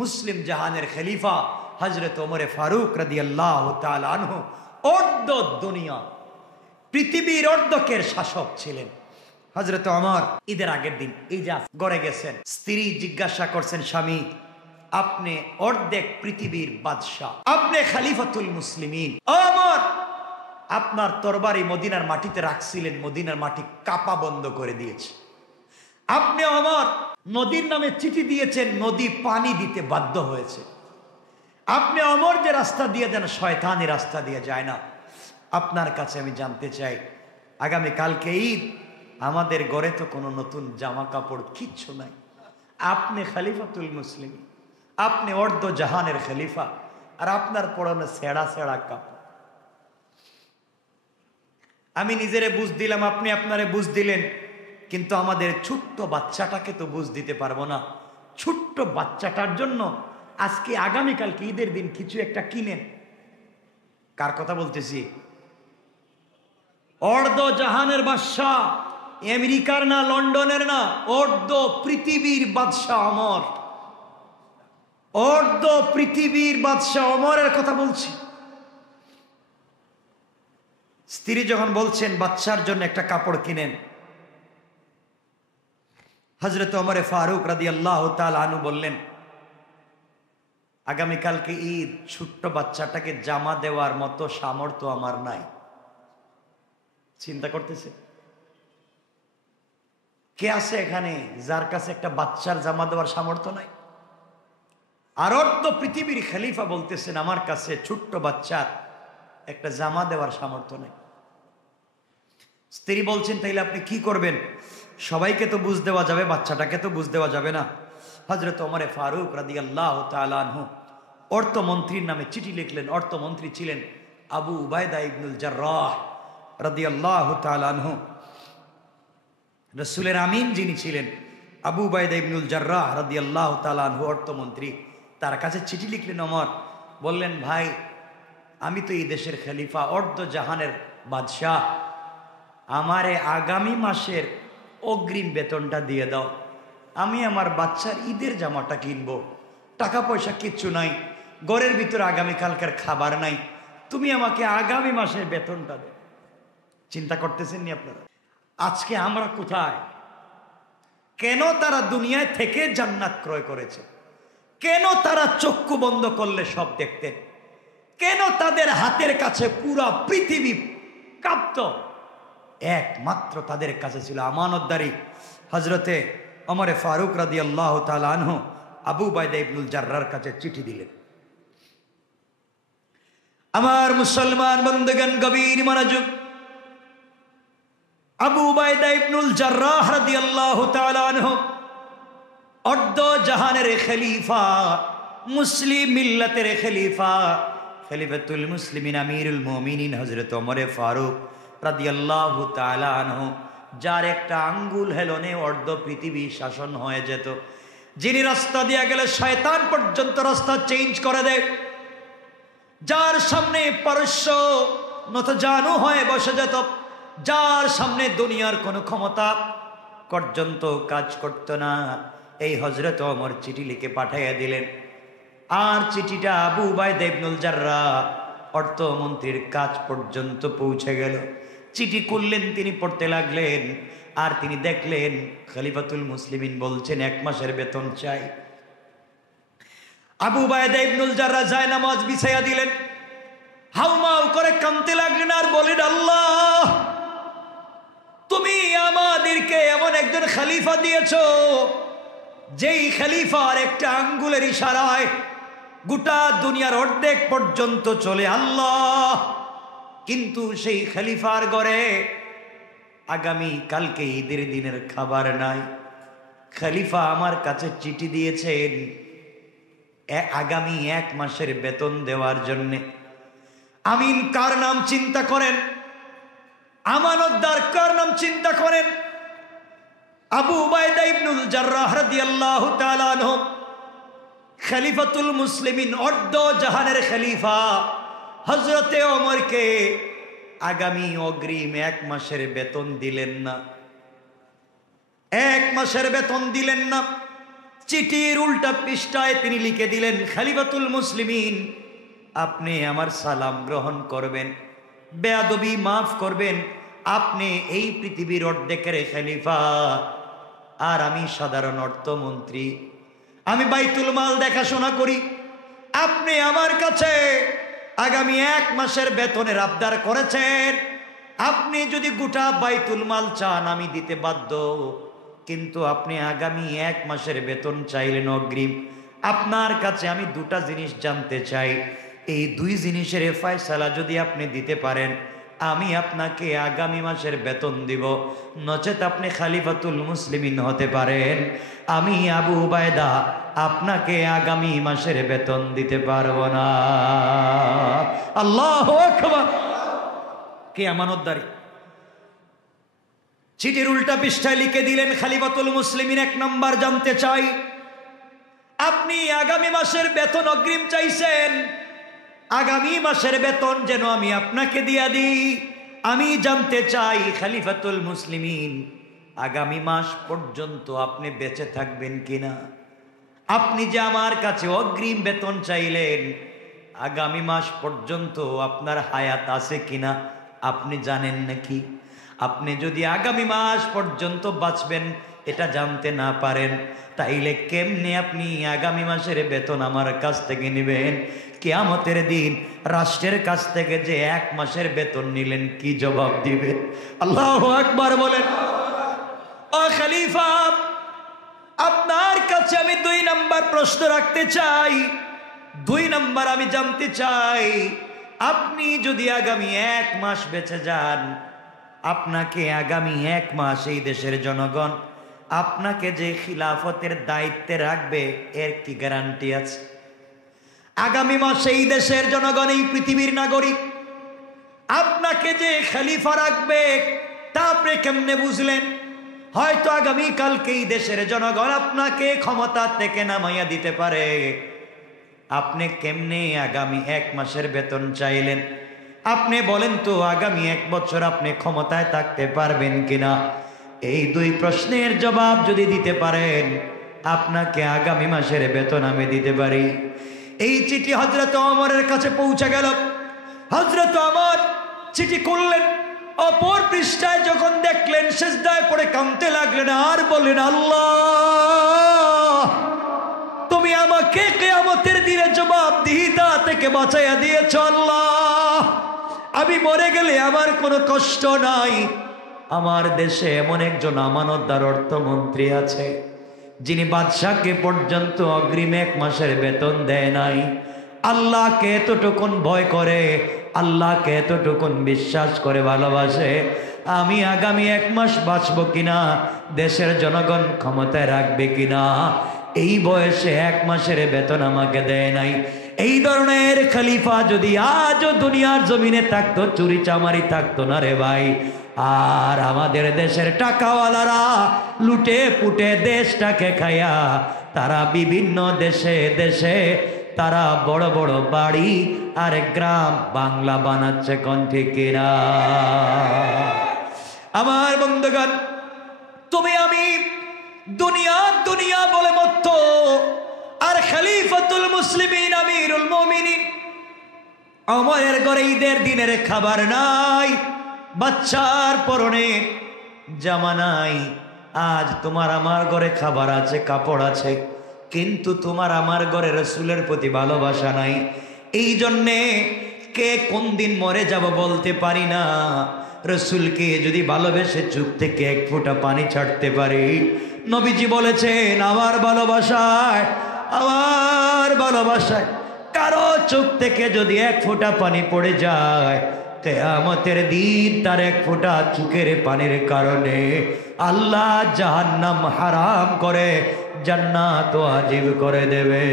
মুসলিম জাহানের খলিফা হযরত ওমর ফারুক রাদিয়াল্লাহু তাআলা আনহু অর্ধ দুনিয়া পৃথিবীর অর্ধেকের শাসক ছিলেন। হযরত ওমর ঈদের আগের দিন এই যে গড়ে গেছেন, স্ত্রী জিজ্ঞাসা করছেন স্বামী, আপনি অর্ধেক পৃথিবীর বাদশাহ, আপনি খলিফাতুল মুসলিমিন, ওমর আপনার তরবারি মদিনার মাটিতে রাখছিলেন, মদিনার মাটি কাঁপা বন্ধ করে দিয়েছে। আপনি ওমর নদীর নামে চিঠি দিয়েছেন, নদী পানি দিতে বাধ্য হয়েছে। আপনি ওমর যে রাস্তা দিয়ে দেন শয়তানি রাস্তা দিয়ে যায় না। আপনার কাছে আমি জানতে চাই, আগামী কালকে ঈদ, আমাদের ঘরে তো কোনো নতুন জামা কাপড় কিচ্ছু নাই, আপনি খলিফাতুল মুসলিম, আপনি অর্ধ জাহানের খলিফা, আর আপনার পরনে ছেঁড়া ছেঁড়া কাপড়। আমি নিজেরে বুঝ দিলাম, আপনি আপনারে বুঝ দিলেন, কিন্তু আমাদের ছোট্ট বাচ্চাটাকে তো বুঝ দিতে পারবো না। ছোট্ট বাচ্চাটার জন্য আজকে আগামীকালকে ঈদের দিন কিছু একটা কিনেন। কার কথা বলতেছি? অর্ধ জাহানের বাদশাহ, আমেরিকার না, লন্ডনের না, অর্ধ পৃথিবীর বাদশাহ ওমর, অর্ধ পৃথিবীর বাদশাহ ওমরের কথা বলছি। স্ত্রী যখন বলছেন বাচ্চার জন্য একটা কাপড় কিনেন, হযরত ওমর ফারুক রাদিয়াল্লাহু তাআলা আনহু বললেন, আগামীকালকে ঈদ, ছোট্ট বাচ্চাটাকে জামা দেওয়ার মতো সামর্থ্য আমার নাই। চিন্তা করতেছে কে আছে এখানে যার কাছে একটা বাচ্চার জামা দেওয়ার সামর্থ্য নাই? আর অর্ধ পৃথিবীর খলিফা বলতেছেন আমার কাছে ছোট্ট বাচ্চার একটা জামা দেওয়ার সামর্থ্য নাই। স্ত্রী বলছেন তাইলে আপনি কি করবেন? সবাইকে তো বুঝ দেওয়া যাবে, বাচ্চাটাকে তো বুঝ দেওয়া যাবে না। হযরত ওমর ফারুক রাদিয়াল্লাহু তাআলা আনহু অর্থমন্ত্রীর নামে চিঠি লিখলেন। অর্থমন্ত্রী ছিলেন আবু উবাইদা ইবনুল জাররাহ রাদিয়াল্লাহু তাআলা আনহু। রাসূলের আমিন যিনি ছিলেন আবু উবাইদা ইবনুল জাররাহ রাদিয়াল্লাহু তাআলা আনহু অর্থমন্ত্রী, তার কাছে চিঠি লিখলেন ওমর। বললেন, ভাই আমি তো এই দেশের খলিফা, অর্ধ জাহানের বাদশাহ, আমারে আগামী মাসের অগ্রিম বেতনটা দিয়ে দাও, আমি আমার বাচ্চার ঈদের জামাটা কিনবো। টাকা পয়সা কিচ্ছু নাই, ঘরের ভিতরে আগামীকালকার খাবার নাই, তুমি আমাকে আগামী মাসের বেতনটা দাও। চিন্তা করতেছেন নি আপনারা? আজকে আমরা কোথায়? কেন তারা দুনিয়ায় থেকে জান্নাত ক্রয় করেছে? কেন তারা চক্ষু বন্ধ করলে সব দেখতেন? কেন তাদের হাতের কাছে পুরা পৃথিবী কাঁপত? একমাত্র তাদের কাছে ছিল আমানতদারি। হযরতে ওমর ফারুক রাদিয়াল্লাহু তাআলা আনহু আবু উবাইদা ইবনুল জাররার কাছে চিঠি দিলেন। আমার মুসলমান বন্ধুগণ, গভীর মনোযোগ। আবু উবাইদা ইবনুল জাররাহ রাদিয়াল্লাহু তাআলা আনহু অর্ধ জাহানের খলিফা, মুসলিম মিল্লাতের খলিফা, খলিফাতুল মুসলিমিন আমিরুল মুমিনিন হযরত ওমর ফারুক রাদিয়াল্লাহু তাআলা আনহু, যার একটা আঙ্গুল হেলনে অর্ধ পৃথিবী শাসন হয়ে যেত, যিনি রাস্তা দিয়ে গেলে শয়তান পর্যন্ত রাস্তা চেঞ্জ করে দেয়, যার সামনে পারস্য নতজানু হয়ে বসে যেত, যার সামনে দুনিয়ার কোনো ক্ষমতা পর্যন্ত কাজ করত না, এই হযরত ওমর চিঠি লিখে পাঠাইয়া দিলেন। আর চিঠিটা আবু উবাইদা ইবনুল জাররাহ অর্থমন্ত্রীর কাজ পর্যন্ত পৌঁছে গেল। চিঠি খুললেন, তিনি পড়তে লাগলেন, আর তিনি দেখলেন খলিফাতুল মুসলিমিন বলছেন 1 মাসের বেতন চাই। আবু উবাইদা ইবনুল জাররাহ যায় নামাজ বিছাইয়া দিলেন, হাউমাউ করে কাঁদতে লাগলেন আর বলেন, আল্লাহ তুমি আমাদেরকে এমন একজন খলিফা দিয়েছো, যেই খলিফার একটা আঙ্গুলের ইশারায় গোটা দুনিয়ার অর্ধেক পর্যন্ত চলে আল্লাহ, কিন্তু সেই খলিফার ঘরে আগামী কালকে ঈদের দিনের খাবার নাই। খলিফা আমার কাছে চিঠি দিয়েছেন আগামী 1 মাসের বেতন দেওয়ার জন্য। আমিন কার নাম চিন্তা করেন, আমানতদার কার নাম চিন্তা করেন? আবু উবাইদা ইবনুল জাররাহ রাদিয়াল্লাহু তাআলা আনহু খলিফাতুল মুসলিমিন, অর্ধ জাহানের খলিফা হযরতে ওমরকে আগামী অগ্রিম 1 মাসের বেতন দিলেন না। 1 মাসের বেতন দিলেন না। চিঠির উল্টা পৃষ্ঠায় তিনি লিখে দিলেন, খলিফাতুল মুসলিমিন, আপনি আমার সালাম গ্রহণ করবেন, বেয়াদবি মাফ করবেন, আপনি এই পৃথিবীর অর্ধেকের খলিফা আর আমি সাধারণ অর্থমন্ত্রী, আমি বাইতুল মাল দেখাশোনা করি। আপনি আমার কাছে আগামী 1 মাসের বেতনের আবদার করেছেন। আপনি যদি গোটা বাইতুল মাল চান আমি দিতে বাধ্য, কিন্তু আপনি আগামী 1 মাসের বেতন চাইলেন অগ্রিম। আপনার কাছে আমি 2টা জিনিস জানতে চাই, এই 2 জিনিসের ফয়সালা যদি আপনি দিতে পারেন আমি আপনাকে আগামী মাসের বেতন দিব, নচেত আপনি খলিফাতুল মুসলিমিন হতে পারেন, আমি আবু উবায়দা আপনাকে আগামী মাসের বেতন দিতে পারবো না। আল্লাহু আকবার। কে আমানতদারি? চিঠির উল্টা পৃষ্ঠায় লিখে দিলেন, খলিফাতুল মুসলিমিন 1 নাম্বার জানতে চাই, আপনি আগামী মাসের বেতন অগ্রিম চাইছেন, আগামী মাসের বেতন যেন আমি আপনাকে দিয়া দিই। আমি জানতে চাই খলিফাতুল মুসলিমিন, আগামী মাস পর্যন্ত আপনি বেঁচে থাকবেন কিনা? আপনি যে আমার কাছে অগ্রিম বেতন চাইলেন, আগামী মাস পর্যন্ত আপনার হায়াত আছে কিনা আপনি জানেন নাকি? আপনি যদি আগামী মাস পর্যন্ত বাঁচবেন এটা জানতে না পারেন, তাইলে কেমনে আপনি আগামী মাসের বেতন আমার কাছ থেকে নেবেন? কিয়ামতের দিন রাষ্ট্রের কাছ থেকে যে 1 মাসের বেতন নিলেন কি জবাব দিবেন? আল্লাহু আকবার বলেন। ও খলিফা, আপনার কাছে আমি 2 নাম্বার প্রশ্ন রাখতে চাই। 2 নাম্বার আমি জানতে চাই, আপনি যদি আগামী 1 মাস বেঁচে যান, আপনাকে আগামী 1 মাস এই দেশের জনগণ আপনাকে যে খিলাফতের দায়িত্বে রাখবে এর কি গ্যারান্টি আছে? আগামী মাসে এই দেশের জনগণ, এই পৃথিবীর নাগরিক আপনাকে যে খলিফা রাখবে তা আপনি কেমনে বুঝলেন? হয়তো আগামী কালকে এই দেশের জনগণ আপনাকে ক্ষমতা থেকে নামাইয়া দিতে পারে। আপনি কেমনে আগামী 1 মাসের বেতন চাইলেন? আপনি বলেন তো আগামী 1 বছর আপনি ক্ষমতায় থাকতে পারবেন কিনা? এই 2 প্রশ্নের জবাব যদি দিতে পারেন আপনাকে আগামী মাসের বেতন আমি দিতে পারি। এই চিঠি হযরত ওমরের কাছে পৌঁছে গেল। হযরত ওমর চিঠি খুললেন, অপর পৃষ্ঠায় যখন দেখলেন সিজদায় পড়ে কাঁদতে লাগলেন আর বললেন, আল্লাহ তুমি আমাকে কিয়ামতের দিনে জবাবদিহিতা থেকে বাঁচাইয়া দিয়েছো। আল্লাহ আমি মরে গেলে আমার কোনো কষ্ট নাই। আমার দেশে এমন একজন আমানতদার অর্থমন্ত্রী আছে যিনি বাদশাকে পর্যন্ত অগ্রিম 1 মাসের বেতন দেয় নাই। আল্লাহকে এতটুকুন ভয় করে, আল্লাহকে এতটুকুন বিশ্বাস করে ভালোবাসে, আমি আগামী 1 মাস বাঁচবো কিনা, দেশের জনগণ ক্ষমতায় রাখবে কিনা, এই বয়সে 1 মাসের বেতন আমাকে দেয় নাই। এই ধরনের খলিফা যদি আজও দুনিয়ার জমিনে থাকতো, চুরি চামারি থাকতো না রে ভাই। আর আমাদের দেশের টাকাওয়ালারা লুটে পুটে দেশটাকে খায়া তারা বিভিন্ন দেশে দেশে তারা বড় বড় বাড়ি আর গ্রাম বাংলা বানাচ্ছে, কোন ঠিক কিনা? আমার বন্ধুগণ, তুমি আমি দুনিয়া দুনিয়া বলে মত্ত, আর খলিফাতুল মুসলিমিন আমিরুল মুমিনিন ওমরের ঘরে ঈদের দিনের খাবার নাই, বাচ্চার পরনে জামা নাই। আজ তোমার আমার ঘরে খাবার আছে, কাপড় আছে, কিন্তু তোমার আমার ঘরে রাসূলের প্রতি ভালোবাসা নাই। এই জন্যে কে কোন দিন মরে যাব বলতে পারি না। রাসূলকে যদি ভালোবেসে চোখ থেকে 1 ফোঁটা পানি ছাড়তে পারি, নবীজি বলেছেন আমার ভালোবাসায় কারো চোখ থেকে যদি 1 ফোঁটা পানি পড়ে যায়, কিয়ামতের দিন তার 1 ফোঁটা চোখের পানির কারণে আল্লাহ জাহান্নাম হারাম করে জান্নাত ওয়াজিব করে দেবে।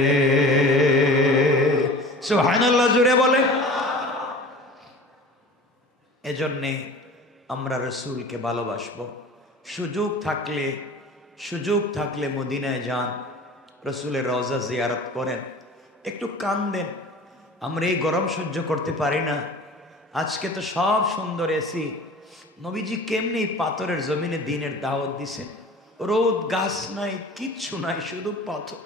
সুবহানাল্লাহ, জোরে বলে। এজন্যে আমরা রাসূলকে ভালোবাসবো। সুযোগ থাকলে মদিনায় যান, রাসূলের রওজা জিয়ারত করেন, একটু কান্দেন। আমরা এই গরম সহ্য করতে পারি না। আজকে তো সব সুন্দর এসি, নবীজি কেমনি পাথরের জমিনে দিনের দাওয়াত দিছেন, রোদ, গাছ নাই, কিচ্ছু নাই, শুধু পাথর।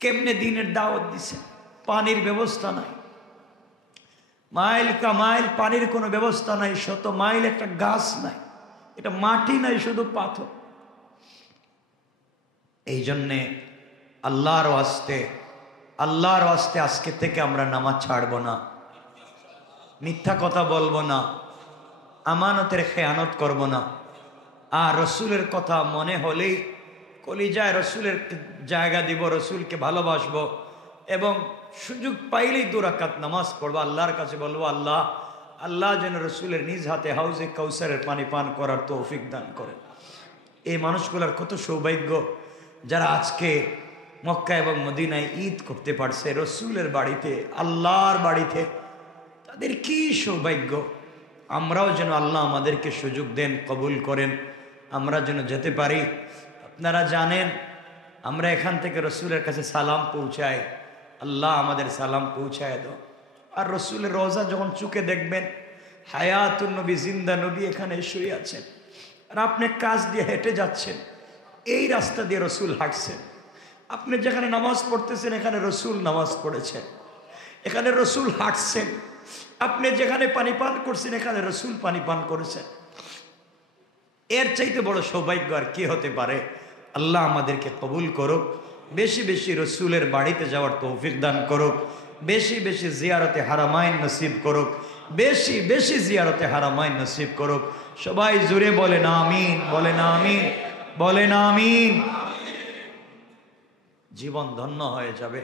কেমনে দিনের দাওয়াত দিছে? পানির ব্যবস্থা নাই, মাইল কা মাইল পানির কোনো ব্যবস্থা নাই, 100 মাইল একটা গাছ নাই, এটা মাটি নাই, শুধু পাথর। এই জন্যে আল্লাহর ওয়াস্তে আজকে থেকে আমরা নামাজ ছাড়বো না, মিথ্যা কথা বলবো না, আমানতের খেয়ানত করব না। আর রসুলের কথা মনে হলেই কলিজায় রসুলের জায়গা দিব, রসুলকে ভালোবাসবো এবং সুযোগ পাইলেই 2 রাকাত নামাজ পড়বো। আল্লাহর কাছে বলবো, আল্লাহ যেন রসুলের নিজ হাতে হাউজে কাউসারের পানি পান করার তৌফিক দান করেন। এই মানুষগুলোর কত সৌভাগ্য যারা আজকে মক্কা এবং মদিনায় ঈদ করতে পারছে, রসুলের বাড়িতে, আল্লাহর বাড়িতে, তাদের কি সৌভাগ্য। আমরাও যেন আল্লাহ আমাদেরকে সুযোগ দেন, কবুল করেন, আমরা যেন যেতে পারি। আপনারা জানেন আমরা এখান থেকে রসুলের কাছে সালাম পৌঁছাই, আল্লাহ আমাদের সালাম পৌঁছায় দাও। আর রসুলের রোজা যখন চুকে দেখবেন, হায়াতুন নবী, জিন্দা নবী এখানে শুয়ে আছেন, আর আপনি কাজ দিয়ে হেঁটে যাচ্ছেন, এই রাস্তা দিয়ে রসুল হাঁটছেন। আপনি যেখানে নামাজ পড়তেছেন এখানে রসুল নামাজ পড়েছেন, এখানে রসুল হাঁটছেন। আপনি যেখানে পানি পান করছেন এখানে রসুল পানি পান করেছেন। এর চাইতে বড় সৌভাগ্য আর কি হতে পারে? আল্লাহ আমাদেরকে কবুল করুক, বেশি বেশি রসুলের বাড়িতে যাওয়ার তৌফিক দান করুক, বেশি বেশি জিয়ারতে হারামাইন নসিব করুক, বেশি বেশি জিয়ারতে হারামাইন নসিব করুক। সবাই জুড়ে বলেন আমিন, বলেন আমিন, বলেন আমিন। জীবন ধন্য হয়ে যাবে।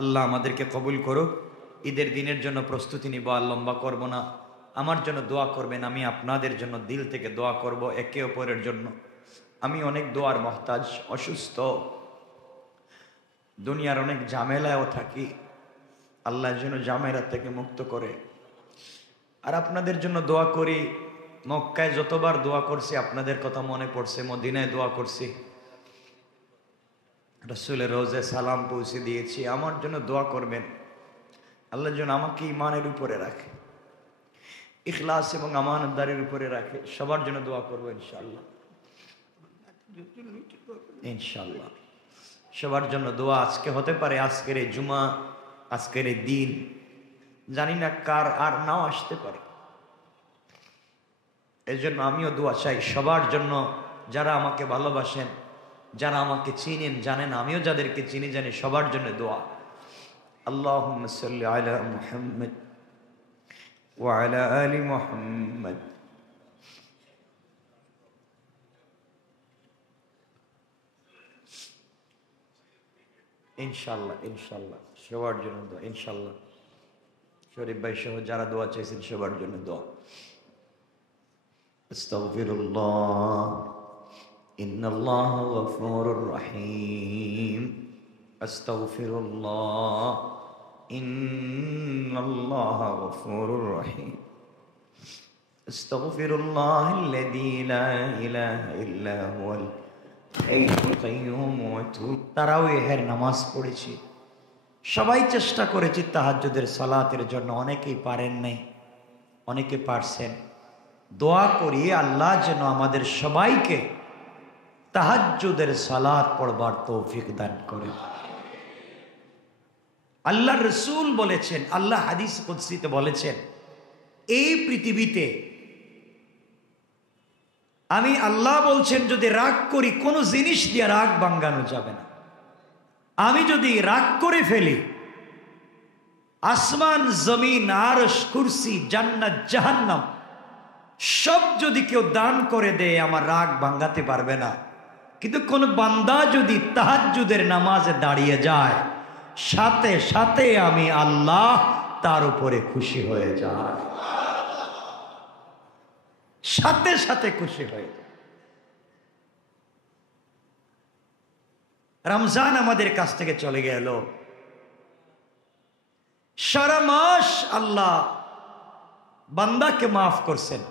আল্লাহ আমাদেরকে কবুল করুক। ঈদের দিনের জন্য প্রস্তুতি নিব, আর লম্বা করব না। আমার জন্য দোয়া করবেন, আমি আপনাদের জন্য দিল থেকে দোয়া করব, একে অপরের জন্য। আমি অনেক দোয়ার মহতাজ, অসুস্থ, দুনিয়ার অনেক ঝামেলায়ও থাকি। আল্লাহ যেন ঝামেলা থেকে মুক্ত করে। আর আপনাদের জন্য দোয়া করি। মক্কায় যতবার দোয়া করছি আপনাদের কথা মনে পড়ছে, মদিনায় দোয়া করছি, রসুলের রোজে সালাম পৌঁছে দিয়েছি। আমার জন্য দোয়া করবেন, আল্লাহ যেন আমাকে ইমানের উপরে রাখে, ইখলাস এবং আমানতদারির উপরে রাখে। সবার জন্য দোয়া করবো ইনশাআল্লাহ, ইনশাআল্লাহ সবার জন্য দোয়া। আজকে হতে পারে আজকের এই জুমা, আজকের এই দিন, জানি না কার আর নাও আসতে পারে। এই জন্য আমিও দোয়া চাই সবার জন্য, যারা আমাকে ভালোবাসেন, যারা আমাকে চিনেন জানেন, আমিও যাদেরকে চিনি জানি, সবার জন্য দোয়া। আল্লাহুম্মা সাল্লি আলা মুহাম্মদ ওয়া আলা আলি মুহাম্মদ। ইনশাআল্লাহ, ইনশাআল্লাহ সবার জন্য দোয়া। ইনশাআল্লাহ শরীফ ভাই সহ যারা দোয়া চাইছেন সবার জন্য দোয়া। আস্তাগফিরুল্লাহ ইন্নাল্লাহ গফুরুর রহিম। আস্তাগফিরুল্লাহ ইন্নাল্লাহ গফুরুর রহিম। আস্তাগফিরুল্লাহাল্লাযী লা ইলাহা ইল্লা হুয়াল হাইয়ুল কাইয়্যুম ওয়া আতুবু। তারাওয়াহের নামাজ পড়েছি, সবাই চেষ্টা করেছি তাহাজ্জুদের সালাতের জন্য, অনেকেই পারেন নাই, অনেকে পারছেন। দোয়া করি আল্লাহ যেন আমাদের সবাইকে তাহাজ্জুদের সালাত পড়বার তৌফিক দান করেন। আল্লাহ রসুল বলেছেন, আল্লাহ হাদিস কুদসিতে বলেছেন, এই পৃথিবীতে আমি আল্লাহ বলছেন যদি রাগ করি, কোনো জিনিস দিয়ে রাগ ভাঙানো যাবে না। আমি যদি রাগ করে ফেলি, আসমান জমিন আরশ কুরসি জান্নাত জাহান্নাম সব যদি কেউ দান করে দেয়, আমার রাগ ভাঙাতে পারবে না। কিন্তু কোন বান্দা যদি তাহাজ্জুদের নামাজে দাঁড়িয়ে যায়, সাথে সাথে আমি আল্লাহ তার উপরে খুশি হয়ে যায়, সাথে সাথে খুশি হয়ে যায়। রমজান আমাদের কাছ থেকে চলে গেল, সারা মাস আল্লাহ বান্দাকে মাফ করছেন,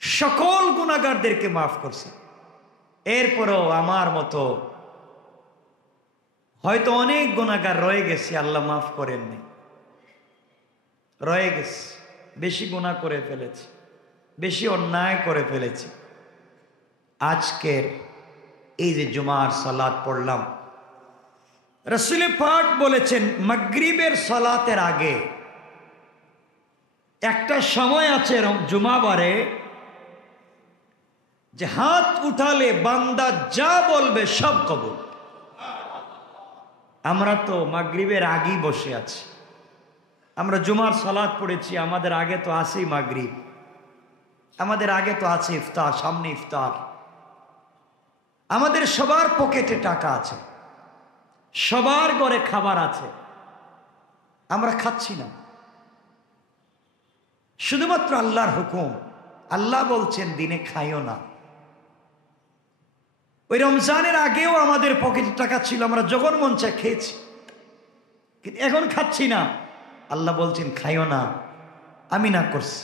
সকল গুনাহগারদেরকে মাফ করছেন। এরপরও আমার মতো হয়তো অনেক গুনাহগার রয়ে গেছে, আল্লাহ মাফ করেননি, রয়ে গেছে, বেশি গুনাহ করে ফেলেছি, বেশি অন্যায় করে ফেলেছি। আজকের এই যে জুমার সালাত পড়লাম, রাসূল পাক বলেছেন মাগরিবের সালাতের আগে একটা সময় আছে জুমাবারে যে হাত উঠালে বান্দা যা বলবে সব কবুল। আমরা তো মাগরিবের আগেই বসে আছি, আমরা জুমার সালাত পড়েছি, আমাদের আগে তো আছেই মাগরিব, আমাদের আগে তো আছে ইফতার, সামনে ইফতার। আমাদের সবার পকেটে টাকা আছে, সবার ঘরে খাবার আছে, আমরা খাচ্ছি না। শুধুমাত্র আল্লাহর হুকুম, আল্লাহ বলছেন দিনে খাইও না। ওই রমজানের আগেও আমাদের পকেটে টাকা ছিল, আমরা যখন মন চায় খেয়েছি, কিন্তু এখন খাচ্ছি না। আল্লাহ বলছেন খাইও না, আমি না করছি।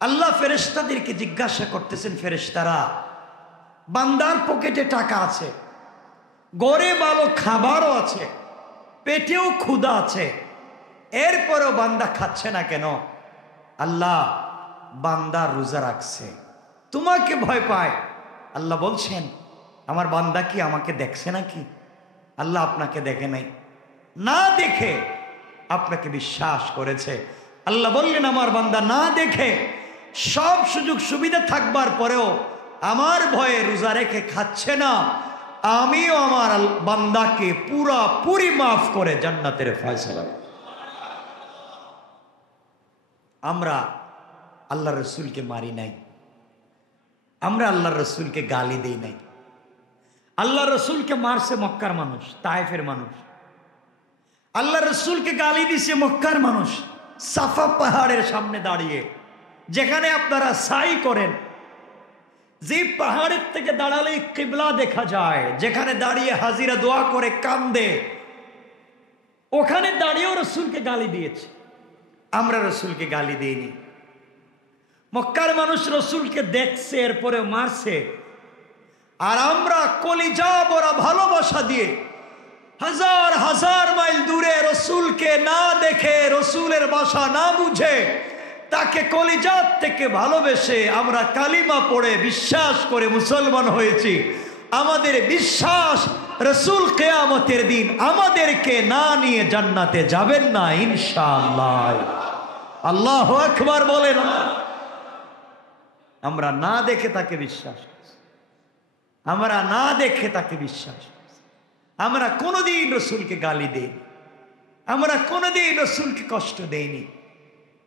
আল্লাহ ফেরেশতাদেরকে জিজ্ঞাসা করতেছেন, ফেরেশতারা বান্দার পকেটে টাকা আছে, ঘরে ভালো খাবারও আছে, পেটেও ক্ষুধা আছে, এরপরেও বান্দা খাচ্ছে না কেন? আল্লাহ বান্দা রোজা রাখছে, তোমাকে ভয় পায়। আল্লাহ বলছেন আমার বান্দা কি আমাকে দেখছে নাকি? আল্লাহ আপনাকে দেখে নাই, না দেখে আপনাকে বিশ্বাস করেছে। আল্লাহ বললেন আমার বান্দা না দেখে সব সুযোগ সুবিধা থাকবার পরেও আমার ভয়ে রোজা রেখে খাচ্ছে না, আমিও আমার বান্দাকে পুরোপুরি মাফ করে জান্নাতের ফয়সালা। আমরা আল্লাহ রসুলকে মারি নাই, আমরা আল্লাহ রসুলকে গালি দেই নাই। আল্লাহ রসুলকে মারছে মক্কার মানুষ, তায়েফের মানুষ। আল্লাহ রসুলকে গালি দিছে মক্কার মানুষ সাফা পাহাড়ের সামনে দাঁড়িয়ে, যেখানে আপনারা সাই করেন, যে পাহাড়ের থেকে দাঁড়ালেই কিবলা দেখা যায়, যেখানে দাঁড়িয়ে হাজিরা দোয়া করে কান্দে, ওখানে দাঁড়িয়েও রসুলকে গালি দিয়েছে। আমরা রসুলকে গালি দিইনি। মক্কার মানুষ রসুলকে দেখছে, এরপরে মারছে, আর আমরা কলিজা ভরা ভালোবাসা দিয়ে হাজার হাজার মাইল দূরে রসুলকে না দেখে, রসুলের ভাষা না বুঝে, তাকে কলিজাত থেকে ভালোবেসে আমরা কালিমা পড়ে বিশ্বাস করে মুসলমান হয়েছি। আমাদের বিশ্বাস রসুল কিয়ামতের দিন আমাদেরকে না নিয়ে জান্নাতে যাবেন না ইনশাআল্লাহ। আল্লাহু আকবার বলেন। আমরা না দেখে তাকে বিশ্বাস করছি, আমরা না দেখে তাকে বিশ্বাস করছি। আমরা কোনোদিন রসুলকে গালি দেইনি, আমরা কোনোদিন রসুলকে কষ্ট দেইনি।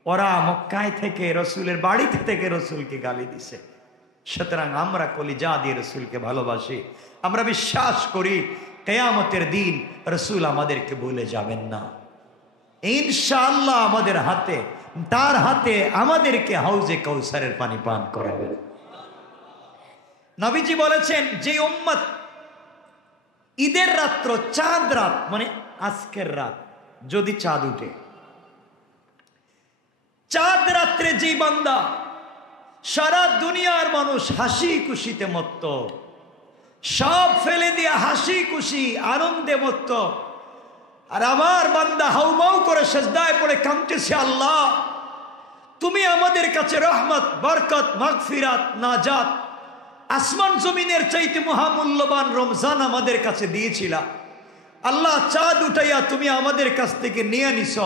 ওরা মক্কায় থেকে রসুলের বাড়িতে থেকে রসুলকে গালি দিছে। সুতরাং আমরা কলিজা দিয়ে রসুলকে ভালোবাসি, আমরা বিশ্বাস করি কিয়ামতের দিন রসুল আমাদেরকে ভুলে যাবেন না ইনশাআল্লাহ। আমাদের হাতে, তার হাতে আমাদেরকে হাউজে কাউসারের পানি পান করাবেন। নবীজি বলেছেন যে উম্মত ঈদের রাত্র, চাঁদ রাত মানে আজকের রাত, যদি চাঁদ উঠে, চাঁদ রাত্রে যে বান্দা সারা দুনিয়ার মানুষ হাসি খুশিতে মত্ত, সব ফেলে দিয়ে হাসি খুশি আনন্দে মত্ত, আর আমার বান্দা হাউমাউ করে সেজদায় পড়ে কাঁদতেছে, আল্লাহ তুমি আমাদের কাছে রহমত, বরকত, মাগফিরাত, নাজাত, আসমান জমিনের চাইতে মহামূল্যবান রমজান আমাদের কাছে দিয়েছিলা। আল্লাহ চাঁদ উঠাইয়া তুমি আমাদের কাছ থেকে নিয়ে নিছ,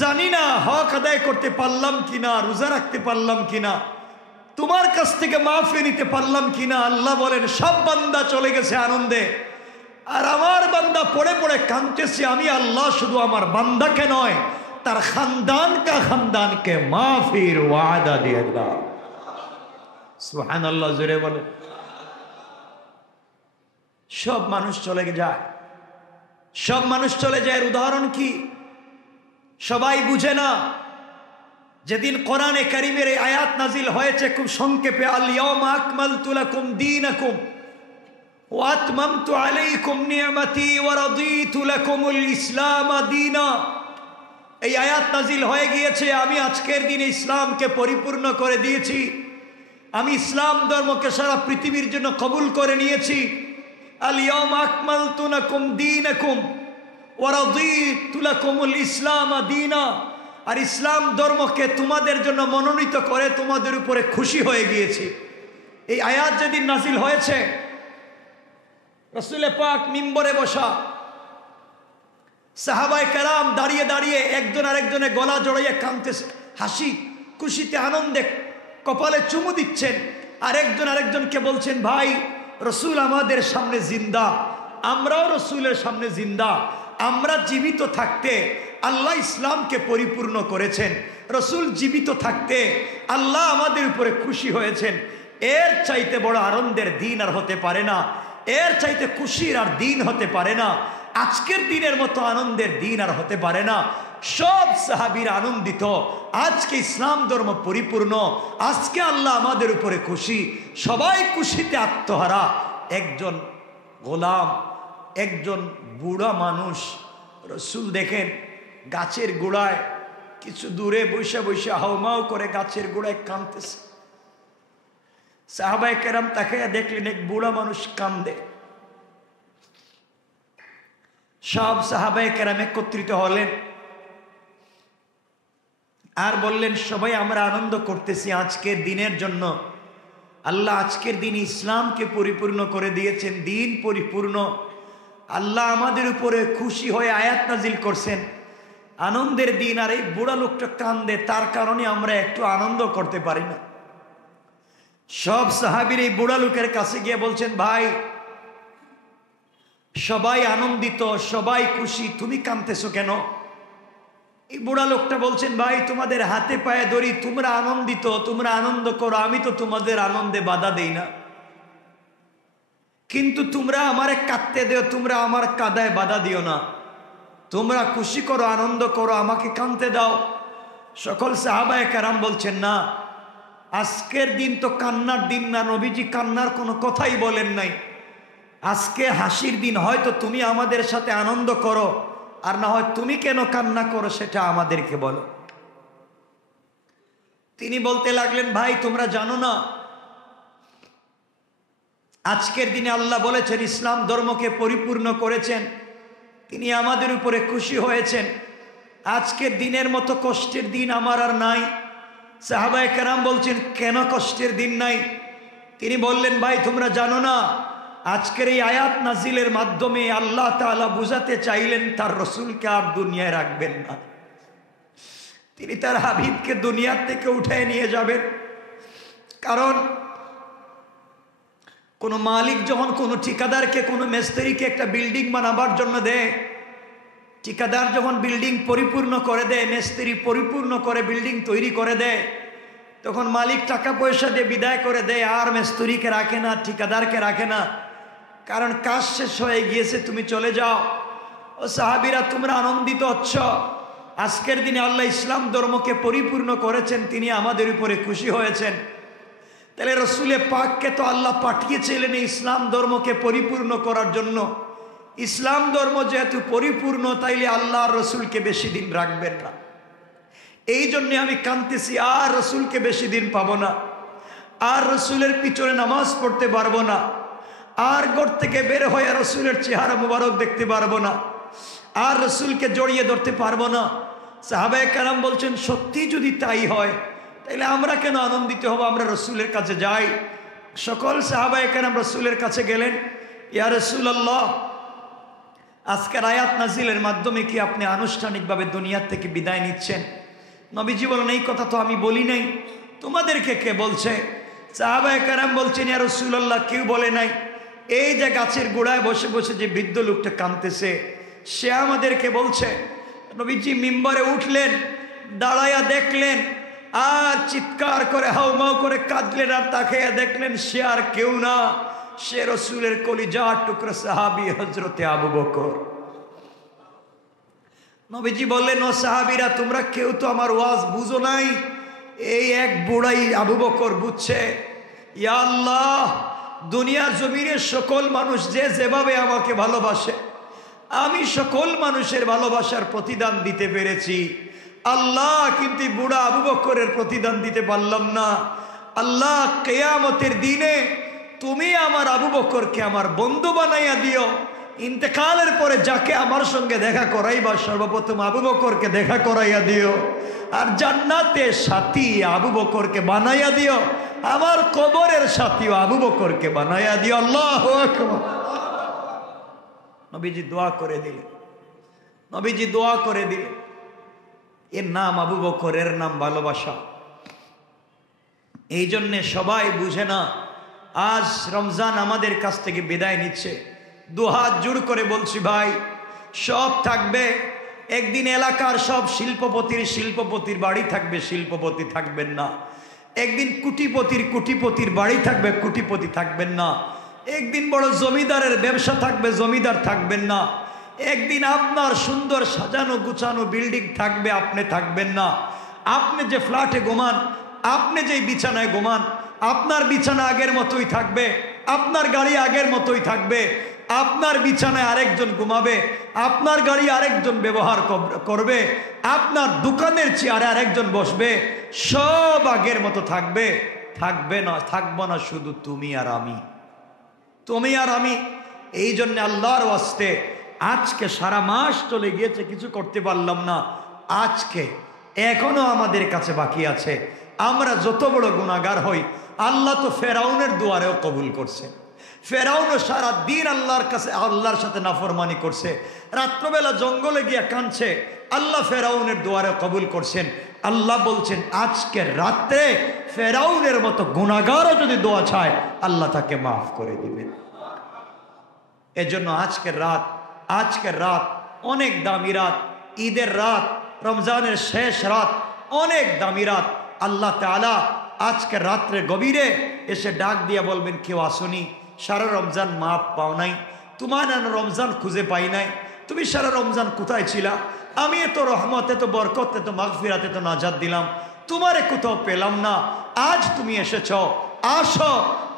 জানি না হক আদায় করতে পারলাম কিনা, রোজা রাখতে পারলাম কিনা, তোমার কাছ থেকে মাফি নিতে পারলাম কিনা। আল্লাহ বলেন সব বান্দা চলে গেছে আনন্দে, আর আমার বান্দা পড়ে পড়ে কাঁদতেছে। আমি আল্লাহ শুধু আমার বান্দাকে নয়, তার খানদানকে মাফির ওয়াদা দিয়ে দাও। সুবহানাল্লাহ, জোরে বলে। সব মানুষ চলে যায়, সব মানুষ চলে যায়। উদাহরণ কি? সবাই বুঝে না। যেদিন কোরআনে কারীমের এই আয়াত নাজিল হয়েছে খুব সংক্ষেপে, আল ইয়াউমা আকমালতু লাকুম দীনাকুম ওয়া আতমামতু আলাইকুম নি'মাতি ওয়া রাদিতু লাকুমুল ইসলাম দীনা। এই আয়াত নাজিল হয়ে গিয়েছে, আমি আজকের দিনে ইসলামকে পরিপূর্ণ করে দিয়েছি, আমি ইসলাম ধর্মকে সারা পৃথিবীর জন্য কবুল করে নিয়েছি। আল ইয়াউমা আকমালতু লাকুম দীনাকুম ওয়া রাদিতু লাকুমুল ইসলাম দীনা। আর ইসলাম ধর্মকে তোমাদের জন্য মনোনীত করে তোমাদের উপরে খুশি হয়ে গিয়েছি। এই আয়াত যেদিন নাজিল হয়েছে, রাসূল পাক মিম্বরে বসা, সাহাবায়ে কেরাম দাঁড়িয়ে দাঁড়িয়ে একজন আরেকজনের গলা জড়াইয়ে কাঁদতেছে, হাসি খুশিতে আনন্দে কপালে চুমু দিচ্ছেন, আর একজন আরেকজনকে বলছেন, ভাই রসুল আমাদের সামনে জিন্দা, আমরাও রসুলের সামনে জিন্দা। আমরা জীবিত থাকতে আল্লাহ ইসলামকে পরিপূর্ণ করেছেন, রসুল জীবিত থাকতে আল্লাহ আমাদের উপরে খুশি হয়েছেন। এর চাইতে বড় আনন্দের দিন আর হতে পারে না, এর চাইতে খুশির আর দিন হতে পারে না, আজকের দিনের মতো আনন্দের দিন আর হতে পারে না। সব সাহাবীরা আনন্দিত, আজকে ইসলাম ধর্ম পরিপূর্ণ, আজকে আল্লাহ আমাদের উপরে খুশি, সবাই খুশিতে আত্মহারা। একজন গোলাম, একজন বুড়া মানুষ, রসুল দেখেন গাছের গোড়ায় কিছু দূরে বৈশা বৈশা হাউমাউ করে গাছের গোড়ায় কাঁদতেছে। সাহাবায়ে কেরাম তাকে দেখলেন এক বুড়া মানুষ কান্দে। সব সাহাবায়ে কেরাম একত্রিত হলেন আর বললেন, সবাই আমরা আনন্দ করতেছি আজকের দিনের জন্য। আল্লাহ আজকের দিন ইসলামকে পরিপূর্ণ করে দিয়েছেন, দিন পরিপূর্ণ। আল্লাহ আমাদের উপরে খুশি হয়ে আয়াত নাজিল করছেন, আনন্দের দিন। আর এই বুড়া লোকটা কান্দে, তার কারণে আমরা একটু আনন্দ করতে পারি না। সব সাহাবীর এই বুড়া লোকের কাছে গিয়ে বলছেন, ভাই সবাই আনন্দিত, সবাই খুশি, তুমি কাঁদতেছো কেন? এই বুড়া লোকটা বলছেন, ভাই তোমাদের হাতে পায়ে ধরি, তোমরা আনন্দিত, তোমরা আনন্দ করো, আমি তো তোমাদের আনন্দে বাধা দেই না, কিন্তু তোমরা আমারে কাঁদতে দিও, তোমরা আমার কাদায় বাধা দিও না, তোমরা খুশি করো, আনন্দ করো, আমাকে কাঁদতে দাও। সকল সাহাবায়ে কেরাম বলছেন, না, আজকের দিন তো কান্নার দিন না, নবীজি কান্নার কোনো কথাই বলেন নাই, আজকে হাসির দিন। হয়তো তুমি আমাদের সাথে আনন্দ করো, আর না হয় তুমি কেন কান্না করো সেটা আমাদেরকে বলো। তিনি বলতে লাগলেন, ভাই তোমরা জানো না, আজকের দিনে আল্লাহ বলেছেন ইসলাম ধর্মকে পরিপূর্ণ করেছেন, তিনি আমাদের উপরে খুশি হয়েছেন। আজকের দিনের মতো কষ্টের দিন আমার আর নাই। সাহাবায়ে কেরাম বলছেন, কেন কষ্টের দিন নাই? তিনি বললেন, ভাই তোমরা জানো না, আজকের এই আয়াত নাজিলের মাধ্যমে আল্লাহ তাআলা বুঝাতে চাইলেন তার রসুলকে আর দুনিয়ায় রাখবেন না, তিনি তার হাবিবকে দুনিয়ার থেকে উঠায় নিয়ে যাবেন। কারণ কোন মালিক যখন কোনো ঠিকাদারকে, কোনো মিস্ত্রিকে একটা বিল্ডিং বানাবার জন্য দেয়, ঠিকাদার যখন বিল্ডিং পরিপূর্ণ করে দেয়, মিস্ত্রি পরিপূর্ণ করে বিল্ডিং তৈরি করে দেয়, তখন মালিক টাকা পয়সা দিয়ে বিদায় করে দেয়, আর মিস্ত্রিকে রাখে না, ঠিকাদারকে রাখে না, কারণ কাজ শেষ হয়ে গিয়েছে, তুমি চলে যাও। ও সাহাবীরা, তোমরা আনন্দিত হচ্ছ, আজকের দিনে আল্লাহ ইসলাম ধর্মকে পরিপূর্ণ করেছেন, তিনি আমাদের উপরে খুশি হয়েছেন। তাহলে রসুলে পাককে তো আল্লাহ পাঠিয়েছিলেন ইসলাম ধর্মকে পরিপূর্ণ করার জন্য। ইসলাম ধর্ম যেহেতু পরিপূর্ণ, তাইলে আল্লাহ রসুলকে বেশি দিন রাখবেন না। এই জন্যে আমি কাঁদতেছি, আর রসুলকে বেশি দিন পাবো না, আর রসুলের পিছনে নামাজ পড়তে পারবো না, আর ঘর থেকে বের হয়ে রসুলের চেহারা মুবারক দেখতে পারবো না, আর রসুলকে জড়িয়ে ধরতে পারবো না। সাহাবায়ে কেরাম বলছেন, সত্যি যদি তাই হয় তাহলে আমরা কেন আনন্দিত হব, আমরা রসুলের কাছে যাই। সকল সাহাবায়ে কেরাম রসুলের কাছে গেলেন, ইয়া রাসূলুল্লাহ, আজকের আয়াত নাজিলের মাধ্যমে কি আপনি আনুষ্ঠানিকভাবে দুনিয়া থেকে বিদায় নিচ্ছেন? নবীজি বলেন, এই কথা তো আমি বলি নাই, তোমাদেরকে কে বলছে? সাহাবায়ে কেরাম বলছেন, ইয়া রাসূলুল্লাহ, কেউ বলে নাই, এই যে গাছের গোড়ায় বসে বসে যে বৃদ্ধ লোকটা কাঁদতেছে, সে আমাদেরকে বলছে। নবীজি মিম্বরে উঠলেন, দাঁড়াইয়া দেখলেন, আর চিৎকার করে হাউমাউ করে কাঁদলেন, আর তাকে দেখলেন সে আর কেউ না, সে রসুলের কলিজার টুকরা সাহাবী হযরতে আবু বকর। নবীজি বললেন, ও সাহাবীরা, তোমরা কেউ তো আমার ওয়াজ বুঝো নাই, এই এক বুড়াই আবু বকর বুঝছে। ইয়া আল্লাহ, দুনিয়ার জমিনের সকল মানুষ যে যেভাবে আমাকে ভালোবাসে, আমি সকল মানুষের ভালোবাসার প্রতিদান দিতে পেরেছি, আল্লাহ কিন্তু বুড়া আবু বকরের প্রতিদান দিতে পারলাম না। আল্লাহ, কিয়ামতের দিনে তুমি আমার আবু বকরকে আমার বন্ধু বানাইয়া দিও, ইন্তেকালের পরে যাকে আমার সঙ্গে দেখা করাইবা সর্বপ্রথম আবু বকরকে দেখা করাইয়া দিও, আর জান্নাতে সাথী আবু বকরকে বানাইয়া দিও। আমার কবরের সাথীও আবু বকরকে বানায়া দিও। আল্লাহু আকবার। নবীজি দোয়া করে দিলেন, নবীজি দোয়া করে দিলেন। এর নাম আবু বকর, এর নাম ভালোবাসা। এই জন্যে সবাই বুঝে না। আজ রমজান আমাদের কাছ থেকে বিদায় নিচ্ছে, দুহাত জোড় করে বলছি ভাই, সব থাকবে একদিন। এলাকার সব শিল্পপতির বাড়ি থাকবে, শিল্পপতি থাকবেন না। একদিন কুটিপতির বাড়ি থাকবে, কুটিপতি থাকবেন না। একদিন বড় জমিদারের ব্যবসা থাকবে, জমিদার থাকবেন না। একদিন আপনার সুন্দর সাজানো গুছানো বিল্ডিং থাকবে, আপনি থাকবেন না। আপনি যে ফ্ল্যাটে ঘুমান, আপনি যে বিছানায় ঘুমান, আপনার বিছানা আগের মতোই থাকবে, আপনার গাড়ি আগের মতোই থাকবে। আপনার বিছানায় আরেকজন ঘুমাবে, আপনার গাড়ি আরেকজন ব্যবহার করবে, আপনার দোকানের চেয়ারে আরেকজন বসবে। সব আগের মতো থাকবে, থাকবো না শুধু তুমি আর আমি, তুমি আর আমি। এই জন্য আল্লাহর ওয়াস্তে আজকে সারা মাস চলে গিয়েছে, কিছু করতে পারলাম না। আজকে এখনো আমাদের কাছে বাকি আছে। আমরা যত বড় গুনাহগার হই, আল্লাহ তো ফেরাউনের দুয়ারেও কবুল করছে। ফেরাউনও সারা দিন আল্লাহর সাথে নাফরমানি করছে, রাত্রবেলা জঙ্গলে গিয়ে কাঁদছে, আল্লাহ ফেরাউনের দুয়ারে কবুল করছেন। আল্লাহ বলছেন আজকের রাত্রে ফেরাউনের মতো গুনাহগারও যদি দোয়া চায়, আল্লাহ তাকে মাফ করে দিবেন। এজন্য আজকের রাত অনেক দামি রাত, ঈদের রাত, রমজানের শেষ রাত, অনেক দামি রাত। আল্লাহ তাআলা আজকের রাত্রে গভীরে এসে ডাক দিয়ে বলবেন, কেউ আসনি, সারা রমজান মাপ পাও নাই, তোমার রমজান খুঁজে পাই নাই, তুমি সারা রমজান কোথায় ছিলা? আমি এত রহমত, এত বরকত, এত মাগফিরাত, এত নাজাত দিলাম, তোমারে কোথাও পেলাম না। আজ তুমি এসেছ, আসো,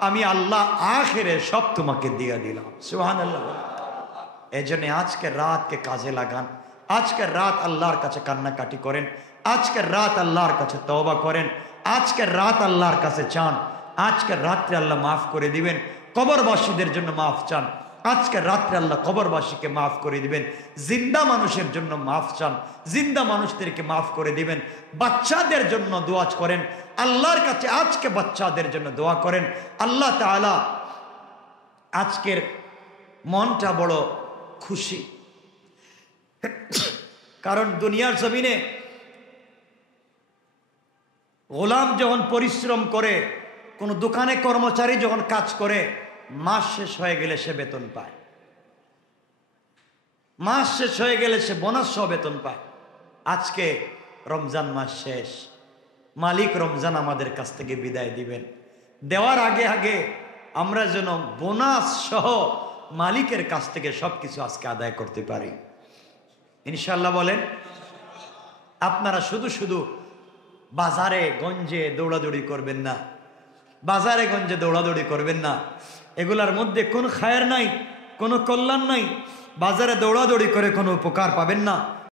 আমি আল্লাহ আখেরে সব তোমাকে দিয়ে দিলাম। সুবহানাল্লাহ। এই জন্য আজকের রাতকে কাজে লাগান। আজকের রাত আল্লাহর কাছে কান্নাকাটি করেন, আজকের রাত আল্লাহর কাছে তওবা করেন, আজকের রাত আল্লাহর কাছে চান। আজকের রাত্রে আল্লাহ মাফ করে দিবেন। কবরবাসীদের জন্য মাফ চান, আজকের রাত্রে আল্লাহ কবরবাসীকে মাফ করে দিবেন। জিন্দা মানুষের জন্য মাফ চান, জিন্দা মানুষদেরকে মাফ করে দিবেন। বাচ্চাদের জন্য দোয়া করেন আল্লাহর কাছে, আজকে বাচ্চাদের জন্য দোয়া করেন। আল্লাহ তাআলা আজকের মনটা বড় খুশি, কারণ দুনিয়ার জমিনে গোলাম যখন পরিশ্রম করে, কোনো দোকানে কর্মচারী যখন কাজ করে, মাস শেষ হয়ে গেলে সে বেতন পায়, মাস শেষ হয়ে গেলে সে বোনাস সহ বেতন পায়। আজকে রমজান মাস শেষ, মালিক রমজান আমাদের কাছ থেকে বিদায় দিবেন। দেওয়ার আগে আগে আমরা যেন বোনাস সহ মালিকের কাছ থেকে সবকিছু আজকে আদায় করতে পারি, ইনশাল্লাহ বলেন। আপনারা শুধু শুধু বাজারে গঞ্জে দৌড়াদৌড়ি করবেন না, বাজারে গঞ্জে দৌড়াদৌড়ি করবেন না, এগুলার মধ্যে কোনো খায়ের নাই, কোনো কল্যাণ নাই। বাজারে দৌড়াদৌড়ি করে কোনো উপকার পাবেন না।